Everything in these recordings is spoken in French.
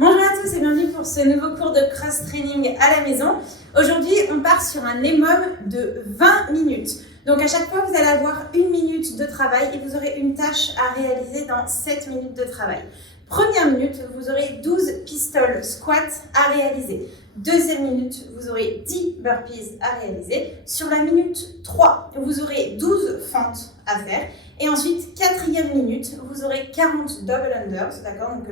Bonjour à tous et bienvenue pour ce nouveau cours de cross-training à la maison. Aujourd'hui, on part sur un EMOM de 20 minutes. Donc à chaque fois, vous allez avoir 1 minute de travail et vous aurez une tâche à réaliser dans 7 minutes de travail. Première minute, vous aurez 12 pistol squats à réaliser. Deuxième minute, vous aurez 10 burpees à réaliser. Sur la minute 3, vous aurez 12 fentes à faire. Et ensuite, quatrième minute, vous aurez 40 double unders, d'accord? Donc,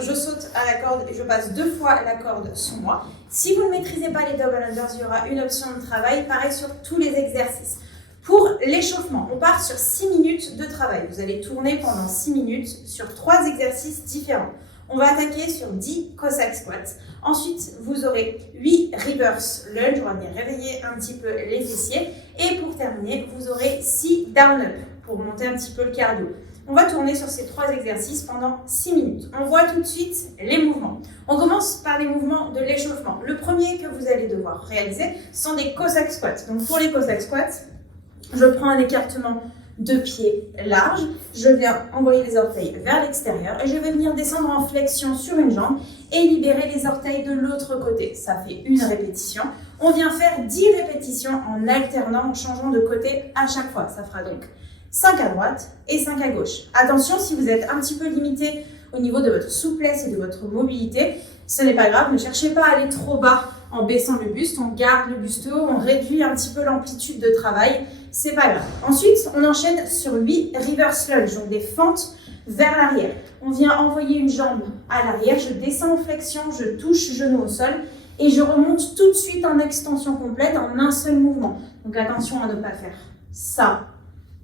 je saute à la corde et je passe 2 fois la corde sous moi. Si vous ne maîtrisez pas les double unders, il y aura une option de travail, pareil sur tous les exercices. Pour l'échauffement, on part sur 6 minutes de travail. Vous allez tourner pendant 6 minutes sur 3 exercices différents. On va attaquer sur 10 Cossack squats. Ensuite, vous aurez 8 reverse lunge, on va venir réveiller un petit peu les fessiers. Et pour terminer, vous aurez 6 down up pour monter un petit peu le cardio. On va tourner sur ces 3 exercices pendant 6 minutes. On voit tout de suite les mouvements. On commence par les mouvements de l'échauffement. Le premier que vous allez devoir réaliser sont des Cossack squats. Donc pour les Cossack squats, je prends un écartement de pied large, je viens envoyer les orteils vers l'extérieur et je vais venir descendre en flexion sur une jambe et libérer les orteils de l'autre côté. Ça fait une répétition. On vient faire 10 répétitions en alternant, en changeant de côté à chaque fois. Ça fera donc 5 à droite et 5 à gauche. Attention, si vous êtes un petit peu limité au niveau de votre souplesse et de votre mobilité, ce n'est pas grave, ne cherchez pas à aller trop bas en baissant le buste, on garde le buste haut, on réduit un petit peu l'amplitude de travail, c'est pas grave. Ensuite, on enchaîne sur 8 reverse lunge, donc des fentes vers l'arrière. On vient envoyer une jambe à l'arrière, je descends en flexion, je touche genou au sol et je remonte tout de suite en extension complète en un seul mouvement. Donc attention à ne pas faire ça,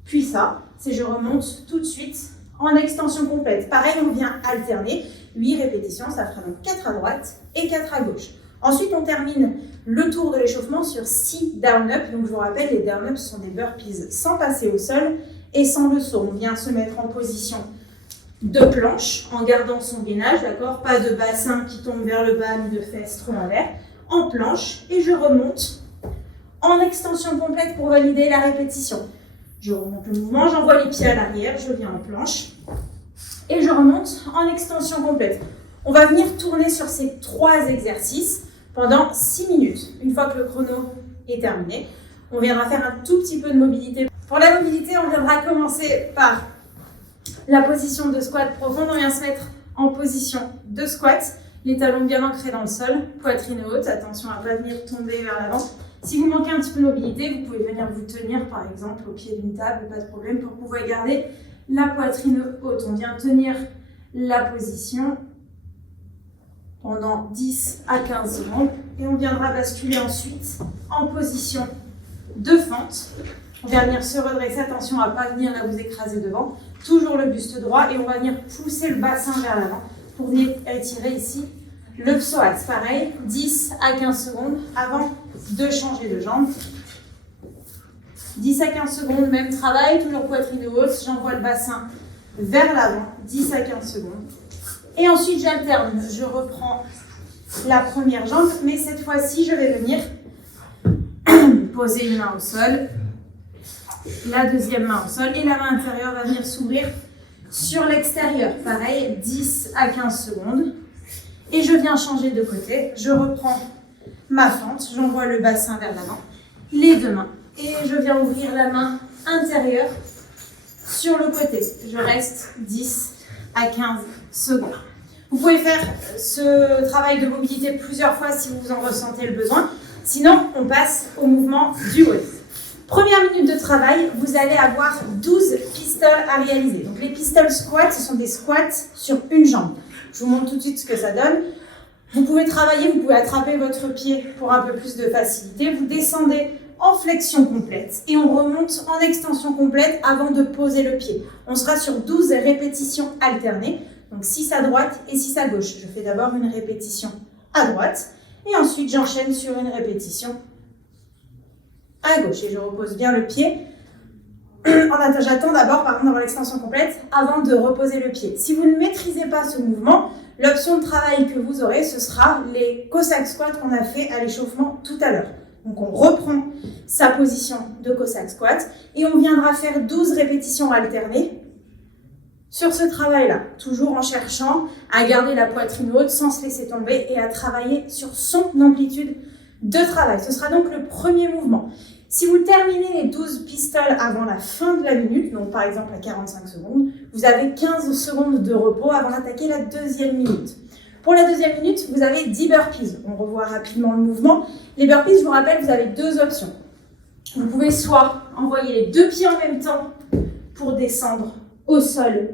puis ça, c'est je remonte tout de suite en extension complète. Pareil, on vient alterner, 8 répétitions, ça fera donc 4 à droite et 4 à gauche. Ensuite, on termine le tour de l'échauffement sur 6 down-up. Donc, je vous rappelle, les down-up sont des burpees sans passer au sol et sans le saut. On vient se mettre en position de planche en gardant son gainage, d'accord? Pas de bassin qui tombe vers le bas ni de fesses trop en l'air. En planche et je remonte en extension complète pour valider la répétition. Je remonte le mouvement, j'envoie les pieds à l'arrière, je viens en planche et je remonte en extension complète. On va venir tourner sur ces 3 exercices pendant 6 minutes. Une fois que le chrono est terminé, on viendra faire un tout petit peu de mobilité. Pour la mobilité, on viendra commencer par la position de squat profonde. On vient se mettre en position de squat, les talons bien ancrés dans le sol, poitrine haute, attention à ne pas venir tomber vers l'avant. Si vous manquez un petit peu de mobilité, vous pouvez venir vous tenir par exemple au pied d'une table, pas de problème, pour pouvoir garder la poitrine haute. On vient tenir la position pendant 10 à 15 secondes et on viendra basculer ensuite en position de fente. On va venir se redresser, attention à ne pas venir là vous écraser devant, toujours le buste droit et on va venir pousser le bassin vers l'avant pour venir étirer ici le psoas. Pareil, 10 à 15 secondes avant de changer de jambe. 10 à 15 secondes, même travail, toujours poitrine haute, j'envoie le bassin vers l'avant, 10 à 15 secondes. Et ensuite, j'alterne. Je reprends la première jambe, mais cette fois-ci, je vais venir poser une main au sol, la deuxième main au sol, et la main inférieure va venir s'ouvrir sur l'extérieur. Pareil, 10 à 15 secondes. Et je viens changer de côté. Je reprends ma fente, j'envoie le bassin vers l'avant, les 2 mains, et je viens ouvrir la main intérieure sur le côté. Je reste 10 à 15 secondes. Vous pouvez faire ce travail de mobilité plusieurs fois si vous en ressentez le besoin. Sinon, on passe au mouvement du haut. Première minute de travail, vous allez avoir 12 pistoles à réaliser. Donc les pistol squats, ce sont des squats sur une jambe. Je vous montre tout de suite ce que ça donne. Vous pouvez travailler, vous pouvez attraper votre pied pour un peu plus de facilité. Vous descendez en flexion complète et on remonte en extension complète avant de poser le pied. On sera sur 12 répétitions alternées, donc 6 à droite et 6 à gauche. Je fais d'abord une répétition à droite et ensuite j'enchaîne sur une répétition à gauche et je repose bien le pied. J'attends d'abord d'avoir l'extension complète avant de reposer le pied. Si vous ne maîtrisez pas ce mouvement, l'option de travail que vous aurez, ce sera les Cossack squats qu'on a fait à l'échauffement tout à l'heure. Donc on reprend sa position de Cossack squat et on viendra faire 12 répétitions alternées sur ce travail-là, toujours en cherchant à garder la poitrine haute sans se laisser tomber et à travailler sur son amplitude de travail. Ce sera donc le premier mouvement. Si vous terminez les 12 pistoles avant la fin de la minute, donc par exemple à 45 secondes, vous avez 15 secondes de repos avant d'attaquer la deuxième minute. Pour la deuxième minute, vous avez 10 burpees. On revoit rapidement le mouvement. Les burpees, je vous rappelle, vous avez deux options. Vous pouvez soit envoyer les deux pieds en même temps pour descendre au sol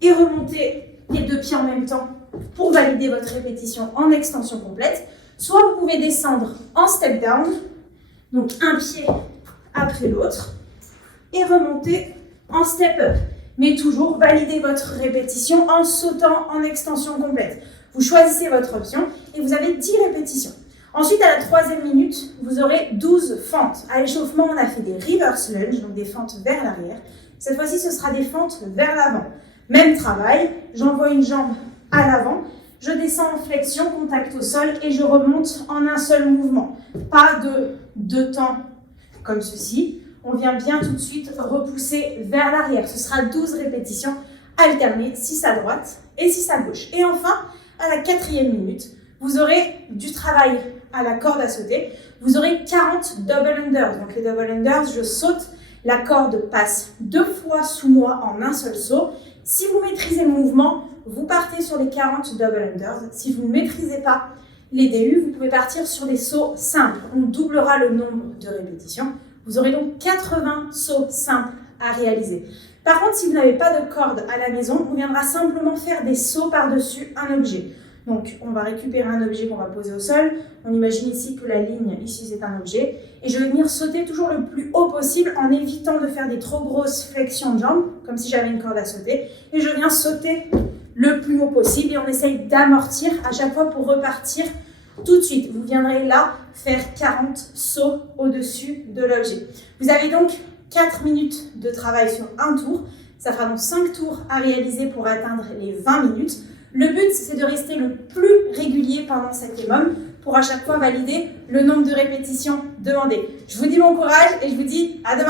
et remonter les deux pieds en même temps pour valider votre répétition en extension complète. Soit vous pouvez descendre en step down, donc un pied après l'autre, et remonter en step up. Mais toujours valider votre répétition en sautant en extension complète. Vous choisissez votre option et vous avez 10 répétitions. Ensuite, à la troisième minute, vous aurez 12 fentes. À l'échauffement, on a fait des reverse lunge, donc des fentes vers l'arrière. Cette fois-ci, ce sera des fentes vers l'avant. Même travail, j'envoie une jambe à l'avant, je descends en flexion, contact au sol et je remonte en un seul mouvement. Pas de deux temps comme ceci. On vient bien tout de suite repousser vers l'arrière. Ce sera 12 répétitions alternées, 6 à droite et 6 à gauche. Et enfin, à la quatrième minute, vous aurez du travail à la corde à sauter. Vous aurez 40 double unders. Donc les double unders, je saute, la corde passe 2 fois sous moi en un seul saut. Si vous maîtrisez le mouvement, vous partez sur les 40 double unders. Si vous ne maîtrisez pas les DU, vous pouvez partir sur des sauts simples. On doublera le nombre de répétitions. Vous aurez donc 80 sauts simples à réaliser. Par contre, si vous n'avez pas de corde à la maison, on viendra simplement faire des sauts par-dessus un objet. Donc, on va récupérer un objet qu'on va poser au sol. On imagine ici que la ligne, ici, c'est un objet. Et je vais venir sauter toujours le plus haut possible en évitant de faire des trop grosses flexions de jambes, comme si j'avais une corde à sauter. Et je viens sauter le plus haut possible et on essaye d'amortir à chaque fois pour repartir tout de suite. Vous viendrez là faire 40 sauts au-dessus de l'objet. Vous avez donc 4 minutes de travail sur un tour. Ça fera donc 5 tours à réaliser pour atteindre les 20 minutes. Le but, c'est de rester le plus régulier pendant cet EMOM pour à chaque fois valider le nombre de répétitions demandées. Je vous dis bon courage et je vous dis à demain.